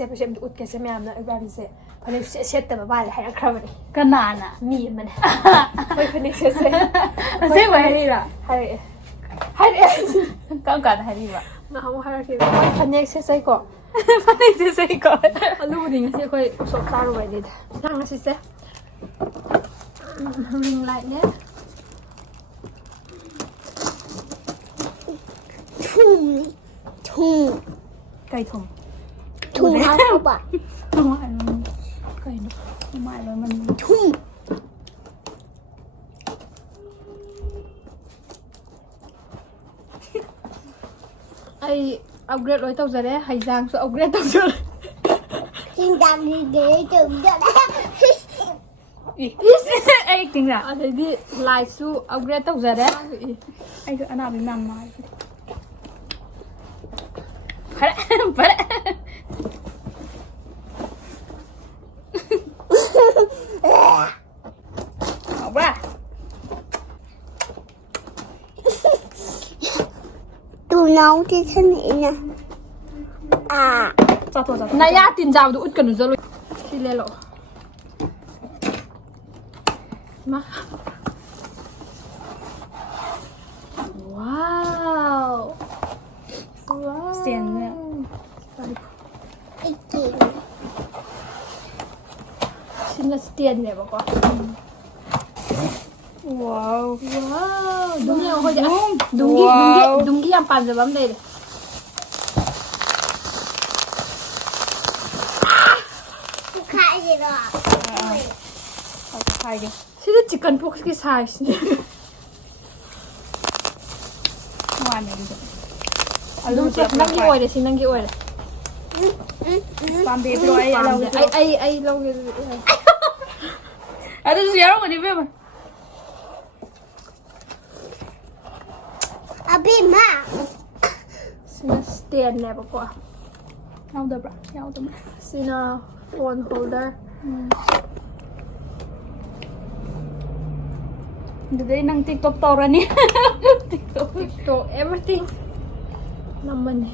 ꯁꯦꯠꯄꯁꯦ ꯑꯝꯇ ꯎꯠꯀꯦꯁꯦ ꯃꯌꯥꯝꯅ ꯏꯕꯥꯅꯤꯁꯦ ꯐꯅꯦꯛ ꯁꯦꯠꯇꯕ ꯃꯥꯜꯂꯦ ꯍꯥꯏꯔꯛꯈ꯭ꯔꯕꯅꯤ ꯀꯅꯥꯅ ꯃꯤ ꯑꯃꯅ ꯍꯣꯏ ꯐꯅꯦꯛ ꯁꯦꯠꯁꯦ ꯑꯁꯦꯡꯕ ꯍꯥꯏꯔꯤꯔꯥ ꯍꯥꯏꯔꯛꯑꯦ ꯀꯔꯝ ꯀꯥꯟꯗ ꯍꯥꯏꯔꯤꯕ ꯅꯍꯥꯟꯃꯨꯛ ꯍꯥꯏꯔꯛꯈꯤꯕ ꯍꯣꯏ ꯐꯅꯦꯛ ꯁꯦꯠꯆꯩꯀꯣ ꯐꯅꯦꯛ ꯁꯦꯠꯆꯩꯀꯣ ꯑꯗꯨꯕꯨꯗꯤ ꯉꯁꯤ ꯑꯩꯈꯣꯏ ꯎꯁꯣꯞ ꯆꯥꯔꯨꯕꯩꯅꯤꯗ ꯅꯪ ꯉꯁꯤꯁꯦ ꯔꯤꯡ ꯂꯥꯏꯠꯅꯦ ꯊꯨꯝ ꯀꯩ ꯊꯨꯝ ꯊꯨꯝ ꯍꯥꯞꯄꯕ ꯀꯩꯅꯣ ꯃꯥꯏꯕ ꯃꯅꯤ ꯊꯨꯝ ꯑꯩ ꯑꯞꯒ꯭ꯔꯦꯗ ꯂꯣꯏ ꯇꯧꯖꯔꯦ ꯍꯩꯖꯥꯡꯁꯨ ꯑꯞꯒ꯭ꯔꯦꯗ ꯇꯧꯖꯔꯦ ꯑꯩ ꯇꯤꯡꯔꯥ ꯑꯗꯩꯗꯤ ꯂꯥꯏꯠꯁꯨ ꯑꯞꯒ꯭ꯔꯦꯗ ꯇꯧꯖꯔꯦ ꯑꯩꯁꯨ ꯑꯅꯥꯕꯤ ꯃꯌꯥꯝ ꯃꯥꯜꯂꯦ ꯐꯔꯦ ꯐꯔꯦ ꯍꯥꯎꯕ꯭ꯔꯥ ꯇꯨꯅꯥꯎ ꯇꯤꯁꯟꯅꯤꯅ ꯆꯥꯊꯣꯛ ꯆꯥꯊꯣꯛ ꯅꯌꯥ ꯇꯤꯟ ꯆꯥꯕꯗꯣ ꯎꯠꯀꯅꯨ ꯆꯠꯂꯣ ꯁꯤ ꯂꯦꯜꯂꯛꯑꯣ ꯃꯥ ꯋꯥꯎ ꯁꯦꯟꯅ ꯁꯤꯅ ꯁ꯭ꯇꯦꯟꯅꯦꯕꯀꯣ ꯋꯥꯎ ꯋꯥꯎ ꯑꯗꯨꯝ ꯌꯦꯡꯉꯣ ꯑꯩꯈꯣꯏꯗꯤ ꯋꯥꯎ. ꯗꯨꯝꯒꯤ ꯌꯥꯝ ꯄꯥꯝꯖꯕ ꯑꯃ ꯂꯩꯔꯦ ꯍꯥꯏꯒꯦ ꯁꯤꯗꯤ ꯆꯤꯛꯀꯟ ꯄꯣꯛꯁꯀꯤ ꯁꯥꯏꯖꯅꯦ ꯅꯨꯡꯉꯥꯏꯅꯦ ꯑꯗꯨꯗꯤ ꯑꯗꯨꯝ ꯅꯪꯒꯤ ꯑꯣꯏꯔꯦ ꯁꯤ ꯅꯪꯒꯤ ꯑꯣꯏꯔꯦ ꯄꯥꯝꯗꯦ ꯄꯤꯔꯣ ꯑꯩ ꯂꯧꯒꯦ ꯑꯩ ꯂꯧꯒꯦ ꯑꯗꯨꯗꯤ ꯑꯗꯨꯁꯨ ꯌꯥꯎꯔꯝꯒꯅꯤ ꯏꯕꯦꯝꯃ ꯑꯕꯦꯝꯃ ꯁꯤꯅ ꯁ꯭ꯇꯦꯟꯅꯦꯕꯀꯣ ꯌꯥꯎꯗꯕ꯭ꯔꯥ ꯌꯥꯎꯗꯕ꯭ꯔꯥ ꯁꯤꯅ ꯐꯣꯟ ꯍꯣꯜꯗꯔ ꯑꯗꯨꯗꯩ ꯅꯪ ꯇꯤꯛꯇꯣꯛ ꯇꯧꯔꯅꯤ ꯇꯤꯛꯇꯣꯛ everything ꯅꯝꯕꯅꯤ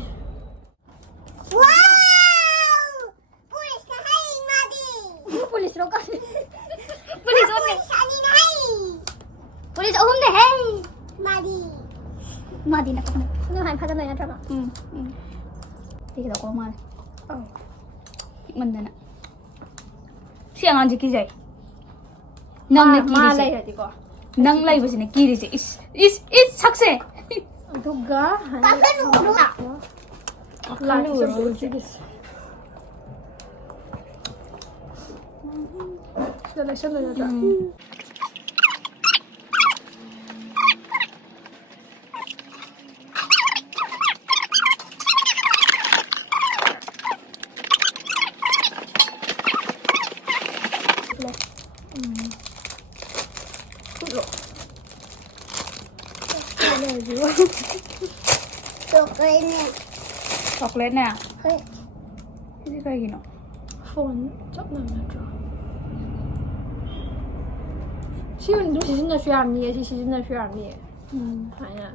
पुलिस रोका पुलिस पुलिस अहुमने है मादी मादी ना कौन है हाय फादर नहीं आता ठीक है कौन मार मंदना सी अंगांजी की जाए नंग ने की ꯂꯩ ꯍꯥꯏꯗꯤꯀꯣ नंग लाई बस ने की रिजे इस सक्से ꯑꯗꯨꯒ चॉकलेट ने इसी कहीं ना ꯐꯣꯟ ꯆꯞꯅ ꯅꯠꯇ꯭ꯔꯣ ꯁꯤ ꯑꯗꯨꯝ ꯁꯤꯖꯤꯟꯅꯁꯨ ꯌꯥꯔꯅꯤꯌꯦ ꯁꯤ ꯁꯤꯖꯤꯟꯅꯁꯨ ꯌꯥꯔꯅꯤꯌꯦ ꯍꯥꯏꯅ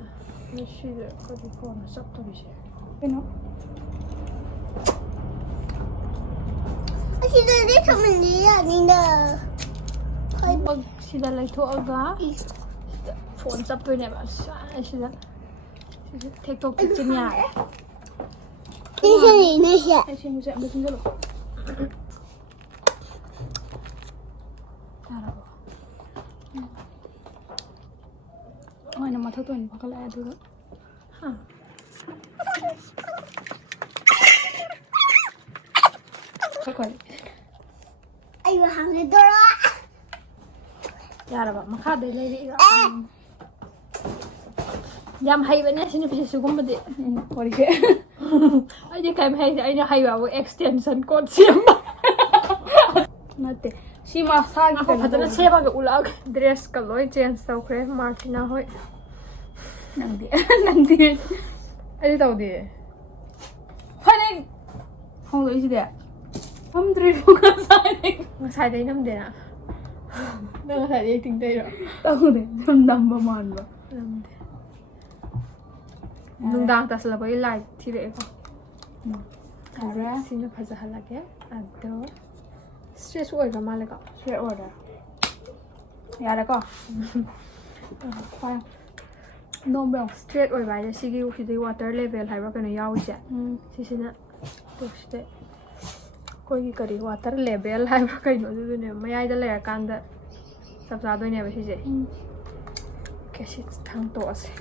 ꯁꯤꯗ ꯀꯔꯤ ꯐꯣꯟꯅ ꯆꯞꯇꯣꯔꯤꯁꯦ कहीं ꯑꯁꯤꯗꯗꯤ ꯊꯝꯃꯅꯤ ꯌꯥꯅꯤꯅ ꯁꯤꯗ ꯂꯩꯊꯣꯛꯑꯒ ꯁꯤꯗ ꯐꯣꯟ ꯆꯞꯇꯣꯏꯅꯦꯕ ꯁꯤꯗ ꯊꯦꯛꯇꯣꯛ ꯊꯦꯛꯆꯤꯟ ꯌꯥꯔꯦ ꯇꯤꯁꯟꯅꯤꯅ ꯁꯦ ꯑꯩ ꯁꯦꯝꯕꯁꯦ ꯑꯝꯇ ꯁꯤꯟꯖꯜꯂꯣ ꯌꯥꯔꯕꯣ ꯑꯩꯅ ꯃꯊꯛꯇ ꯑꯣꯏꯅ ꯄꯥꯈꯠꯂꯛꯑꯦ ꯑꯗꯨꯒ ꯈꯣꯏ ꯑꯩꯕꯨ ꯍꯪꯒꯗꯣꯔꯣ ꯌꯥꯔꯕ ꯃꯈꯥꯗꯩ ꯂꯩꯔꯛꯏꯔꯣ ꯌꯥꯝ ꯍꯩꯕꯅꯦ ꯁꯤ ꯅꯨꯄꯤꯁꯦ ꯁꯤꯒꯨꯝꯕꯗꯤ ꯋꯥꯔꯤꯁꯦ ꯑꯩꯗꯤ ꯀꯩꯝ ꯍꯩꯇꯦ ꯑꯩꯅ ꯍꯩꯕꯕꯨ ꯑꯦꯛꯁꯇꯦꯟꯁꯟ ꯀꯣꯠ ꯁꯦꯝꯕ नत्ते सी मसागी ꯐꯖꯅ ꯁꯦꯝꯃꯒ ꯎꯠꯂꯛꯑꯒ ꯗ꯭ꯔꯦꯁꯀ ꯂꯣꯏ ꯆꯦꯟꯖ ꯇꯧꯈ꯭ꯔꯦ ꯃꯥꯔꯇꯤꯅꯥ ꯍꯣꯏ नंदी नंदी ꯑꯩꯗꯤ ꯇꯧꯗꯦ फने ꯍꯣꯡꯗꯣ ꯏꯁꯤꯗꯦ ꯐꯝꯗ꯭ꯔꯤꯕꯣ ꯉꯁꯥꯏꯗꯩ ꯅꯝꯗꯦꯅ ꯅꯪ ꯉꯁꯥꯏꯗꯩ ꯇꯤꯡꯗꯩꯔꯣ ꯇꯧꯗꯦ ꯁꯨꯝ ꯅꯝꯕ ꯃꯥꯟꯕ ꯅꯝꯗꯦ ꯅꯨꯡꯗꯥꯡ ꯇꯥꯁꯜꯂꯛꯄꯒꯤ ꯂꯥꯏꯠ ꯊꯤꯔꯛꯑꯦꯀꯣ ꯁꯤꯅ ꯐꯖꯍꯜꯂꯒꯦ ꯑꯗꯣ ꯁ꯭ꯇ꯭ꯔꯦꯁ ꯑꯣꯏꯕ ꯃꯥꯜꯂꯦꯀꯣ ꯁ꯭ꯇ꯭ꯔꯦꯠ ꯑꯣꯔꯗꯔ ꯌꯥꯔꯦꯀꯣ ꯅꯣꯝꯕ꯭ꯔꯣ ꯁ꯭ꯇ꯭ꯔꯦꯠ ꯑꯣꯏꯕ ꯍꯥꯏꯁꯦ ꯁꯤꯒꯤ ꯁꯤꯗꯩ ꯋꯥꯇꯔ ꯂꯦꯚꯦꯜ ꯍꯥꯏꯕ꯭ꯔꯥ ꯀꯩꯅꯣ ꯌꯥꯎꯔꯤꯁꯦ ꯁꯤꯁꯤꯅ ꯁꯤꯗ ꯑꯩꯈꯣꯏꯒꯤ ꯀꯔꯤ ꯋꯥꯇꯔ ꯂꯦꯚꯦꯜ ꯍꯥꯏꯕ꯭ꯔꯥ ꯀꯩꯅꯣ ꯑꯗꯨꯗꯨꯅꯦꯕ ꯃꯌꯥꯏꯗ ꯂꯩꯔꯀꯥꯟꯗ ꯆꯞ ꯆꯥꯗꯣꯏꯅꯦꯕ ꯁꯤꯁꯦ ꯑꯣꯀꯦ ꯁꯤ ꯊꯥꯡꯇꯣꯛꯑꯁꯦ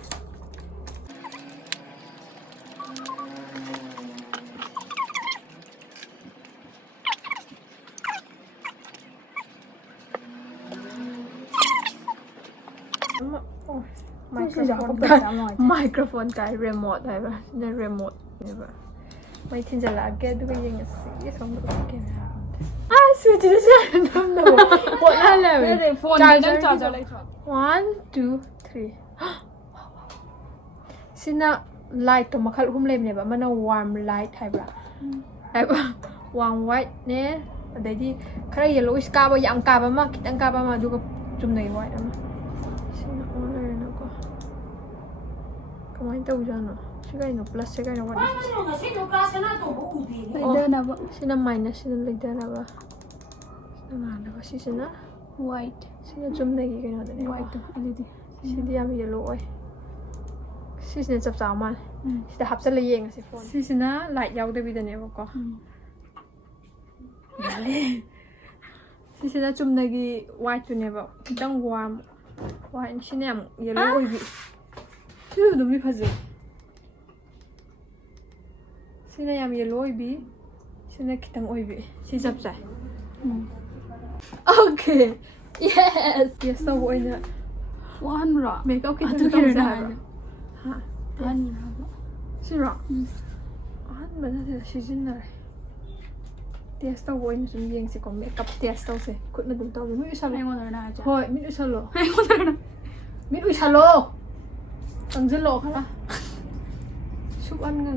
ꯃꯥꯏꯀ꯭ꯔꯣꯐꯣꯟ ꯀꯥꯏ ꯔꯦꯃꯣꯠ ꯍꯥꯏꯕ ꯁꯤꯅ ꯔꯦꯃꯣꯠꯅꯦꯕ ꯃꯩ ꯊꯤꯟꯖꯜꯂꯛꯑꯒꯦ ꯑꯗꯨꯒ ꯌꯦꯡꯉꯁꯤ ꯁꯣꯝꯗ ꯀꯦꯃꯦꯔꯥ ꯁ꯭ꯋꯤꯠꯆꯁꯤꯗ ꯅꯝꯅꯕ ꯍꯣꯠꯅꯍꯜꯂꯦꯕ ꯆꯥꯔꯖꯔ 1 2 3 ꯁꯤꯅ ꯂꯥꯏꯠꯇꯣ ꯃꯈꯜ 3 ꯂꯩꯕꯅꯦꯕ ꯑꯃꯅ ꯋꯥꯔꯝ ꯂꯥꯏꯠ ꯍꯥꯏꯕ꯭ꯔꯥ ꯋꯥꯔꯝ ꯋꯥꯏꯠꯅꯦ ꯑꯗꯩꯗꯤ ꯈꯔ ꯌꯦꯜꯂꯣꯏꯁ ꯀꯥꯕ ꯌꯥꯝ ꯀꯥꯕ ꯑꯃ ꯈꯤꯇꯪ ꯀꯥꯕ ꯑꯃ ꯑꯗꯨꯒ ꯆꯨꯝꯅꯒꯤ ꯋꯥꯏꯠ ꯑꯃ sino order na ko. Kumain tayo dyan, no? Sige, no? Plus, sige, no? What is Later na ba? Sino minus? Sino later na ba? Sino nga na ba? Sino? White. Sino zoom na gigay na din? White. LED. Sino yung yellow, oy. Sino chap sa man? Sino hap sa layeng si phone. Sino light yaw da bida niya ko. Mali. Sino zoom na gi white to niya ba? Kitang warm. White sino yung yellow, oy. Sino dumi pazi? Sino yung yellow, oy. Sino kitang oy. Sino chap sa? Okay. Yes. Yes, so oy na. One rock. Makeup kita Together sa na. Ha. One rock. Si rock. Ba na season na. Test tao oy na sumiyeng si ko makeup test tao se. Kut na dum tao mi usalo. Ay wala na aja. Hoy, mi usalo. Ay wala na. Mi usalo. Tangjelo ka na. Suban nga.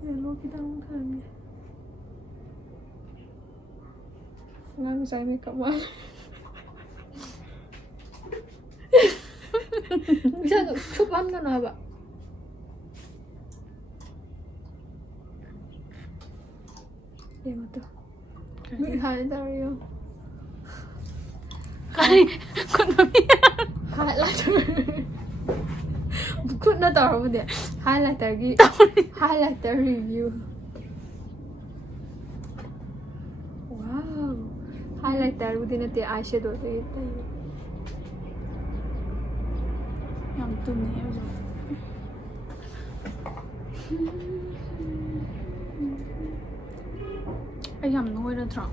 Hello, kita ang kanya. Ngang say makeup mo. Bisa suban ka na ba? Yan mo to. May hain tayo. Ay, highlighter. Bukod na taro mo din. Highlighter review. Wow. Highlighter mo din natin eyeshadow. Yang tu ni aja. Ay yang nuôi ra trăng,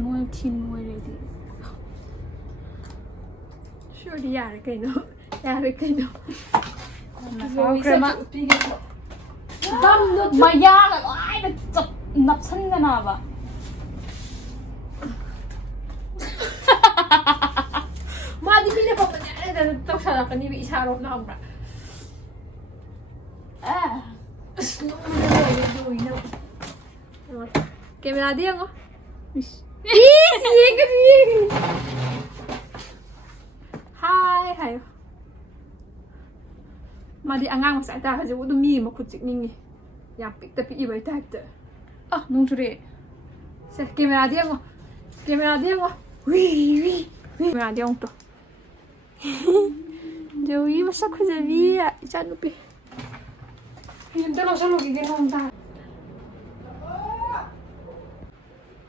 nuôi thiên nuôi đây đi. Sure đi yare cái nó. Yare cái nó. Rồi crema. Mà ya là ai mà chập nắp thân cái nào vậy? Mà đi đi đâu mà nhảy ra tao sợ là cái này bị sao đâu nào mà. À. Camera đi không? Ish. Hi, hi. Mà đi ăn ngang mà sải ta phải giữ mi mà khụt chích nhỉ. Nhà pick tập bị vậy ta được. À, nung churi. Sẽ camera đi không? Camera đi không? Ui. Camera đi không to. Joey mà sao khơi vi à? Chán nó bị. Hiện tại nó sao lúc cái không ta?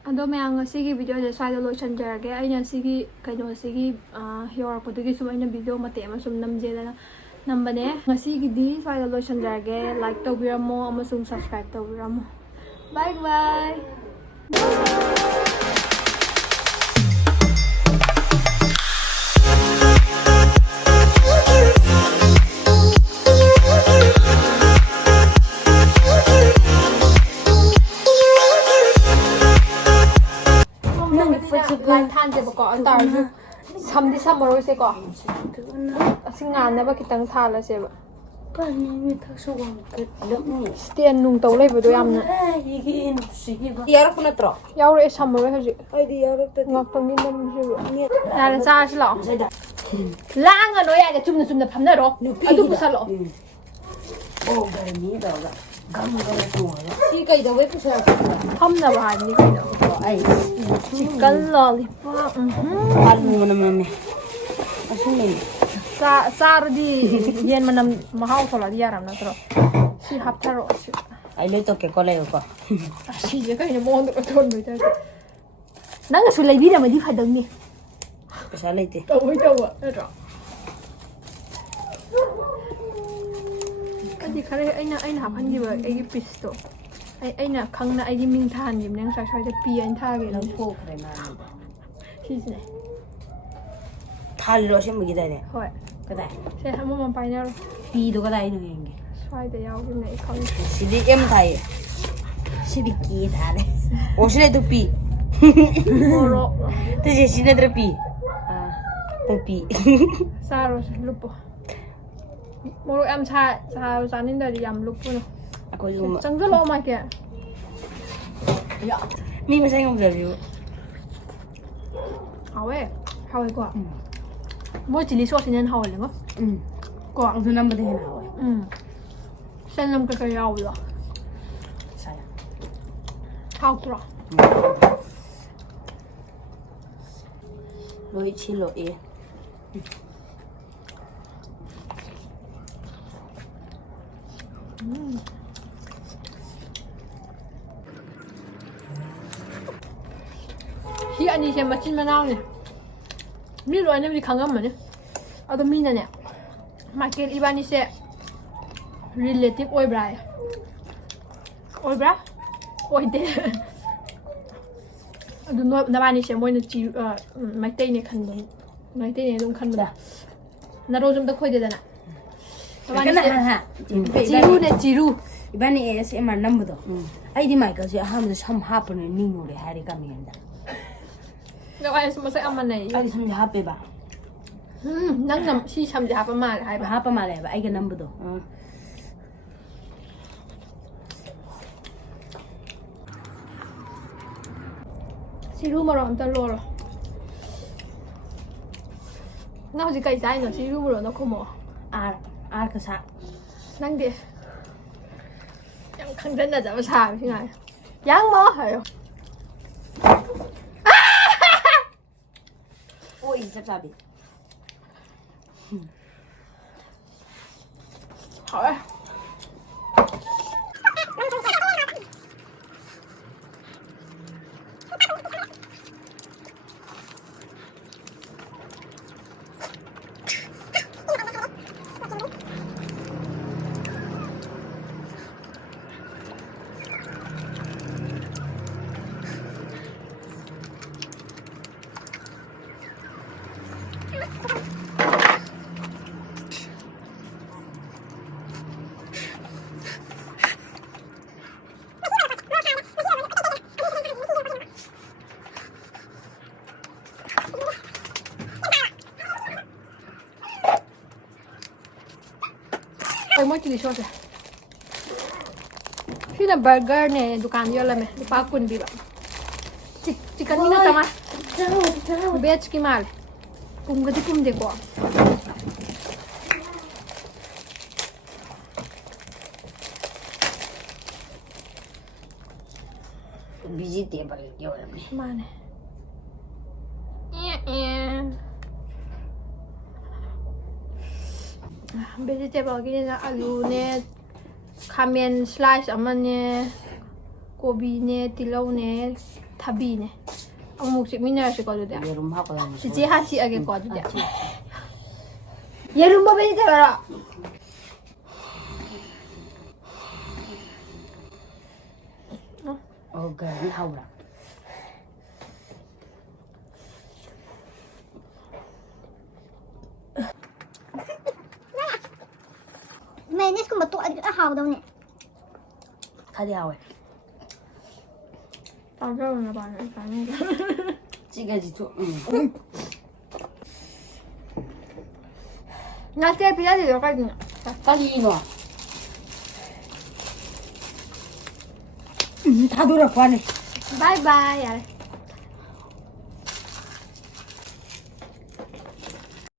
ꯑꯗꯣ ꯃꯌꯥꯝ ꯉꯁꯤꯒꯤ ꯚꯤꯗꯤꯑꯣꯁꯦ ꯁ꯭ꯋꯥꯏꯗ ꯂꯣꯏꯁꯤꯟꯖꯔꯒꯦ ꯑꯩꯅ ꯁꯤꯒꯤ ꯀꯩꯅꯣꯁꯤꯒꯤ ꯌꯧꯔꯛꯄꯗꯒꯤ ꯁꯨꯝ ꯑꯩꯅ video ꯃꯇꯦꯛ ꯑꯃ ꯁꯨꯝ ꯅꯝꯖꯦꯗꯅ ꯅꯝꯕꯅꯦ ꯉꯁꯤꯒꯤꯗꯤ ꯁ꯭ꯋꯥꯏꯗ ꯂꯣꯏꯁꯤꯟꯖꯔꯒꯦ ꯂꯥꯏꯛ ꯇꯧꯕꯤꯔꯝꯃꯣ ꯑꯃꯁꯨꯡ ꯁꯕꯁꯀ꯭ꯔꯥꯏꯕ ꯇꯧꯕꯤꯔꯝꯃꯣ ꯕꯥꯏ ꯕꯥꯏ Light than sẽ có tàu chứ sắm đi sắm rồi sẽ có xin ngàn nữa cái tầng thà là sẽ tiền nung tàu lấy vào đôi âm nữa yau rồi sắm rồi hả chị ngọc tầng đi năm chứ là ra chứ lọ ล้างกันด้วยอะไรจุ่มจุ่มทำได้หรออะดูผู้ชายหรอ โอ้แบบนี้ดอกอะกำลังตัวแล้ว 시가 이제 왜 부셔야 돼? ทำได้บ้านนี่กันเนาะ ไอ้ กันลอลิปอป พันมันมันอาชิมิ ซาร์ดีเย็นมันมาเข้าสลัดยารัมนะตรอชีฮับทารอชี ไอ้เลยตัวแกก็เลยก็ ชีเจก็ยังมองตัวทนไปได้นั่งสุดเลยพี่เดี๋ยวมาที่พัดดังนี่ ภาษาอะไรตี ตัวไม่ตัวนั่นหรอไอ้ที่เขาเรียกไอ้น่ะพันยี่แบบไอ้ปิสโตไอ้น่ะครั้งน่ะไอ้ที่มิงทานอยู่นั่งใช้จะเปลี่ยนท่ากัน น้ำโคกอะไรมา ชีสเนี่ย ทานรสชิมกี่ได้เนี่ย เฮ้ย ก็ได้ ใช่ทำมันไปเนี่ย ปีดูก็ได้หนึ่งเอง ใช่แต่ยาวยังไงเขา สิริเอ็มไทยสิริกีทานเลยโอ้ชิเลตุปี โมโร แต่เจสิเลตุปีตัวปี ซาโรลุปโมโรแอมชาจานินเดอร์ยำลุปเนาะ aku cuma จังก็รอมาแก มีไม่ใช่คำเดียว เอาเว้ยเอาไว้กว่าโมจิลิโซชินเนนเอาเลยมั้งกว่า itu nama dia apa เส้นลำกระเกยาวเหรอ saya ข้าวกรอบ lo chiloที่อันนี้ใช่มาชิมมะนาวเนี่ยมีรอยเนี่ยมีขังกันเหมือนเนี่ยเอาตัวมีน่ะเนี่ยมาเก็ตอีบานี่เซ่ relative โอ้ยบรายโอ้ยบราโอ้ยเด้ดูโน้ตนาบานี่เซ่โมยเนี่ยจีไม่เต้เนี่ยขันเลยไม่เต้เนี่ยต้องขันเลยน่ารู้จำตะคุยเด็ดนะนาบานี่เซ่จีรูเนี่ยจีรู ibani ASMR number do ai di mai ka si aham de sam happen ni no le hari ka mi anda แล้วไอ้สมมติเอามาไหน ai sam happe ba นั่งนำชี้ชำยาประมาณอะไร ba hapa ma le ba ai ka number do ซีรูมารอนตลอดหรอน่าจะไกลใจเนาะซีรูมารอนต้องขโมย ar ka sa นั่งดิยังขังเดินแต่จะมาชาใช่ไหมยังมอเหรอ oi sab sabi 好嘞。ไปมอจิลิโชสเลยที่นั่นเบอร์เกอร์เนี่ยดูการเยอะเลยไหมดูปากุนบีแบบชิคกันนี่นะจ๊ะมาเบสกี่มาเลยปุ่มก็ที่ปุ่มเด็กกว่า vegetable yo ni มาเนี่ยเบจิเจบอกกินนะอาลูเนี่ยคาเมนสไลซ์อามันเนี่ยโกบีเนี่ยติลาวเนี่ยทับบีเนี่ยเอาหมูสิมินเนอร์สิก่อนดูเดี๋ยว yerum ha ko lang สิเจฮัตสิอาเกก่อนดูเดี๋ยวเยลุมบ่เบจิเจบอก oh gan haura Mayonnaise kung bato at ahaw daw niya. khadi hawe ตอนเริ่มนะบ้านไฟนี่ chiga ji to งั้นเจ๊พี่ได้เดี๋ยวกัน kali no ta dura kwani บายบายอะไร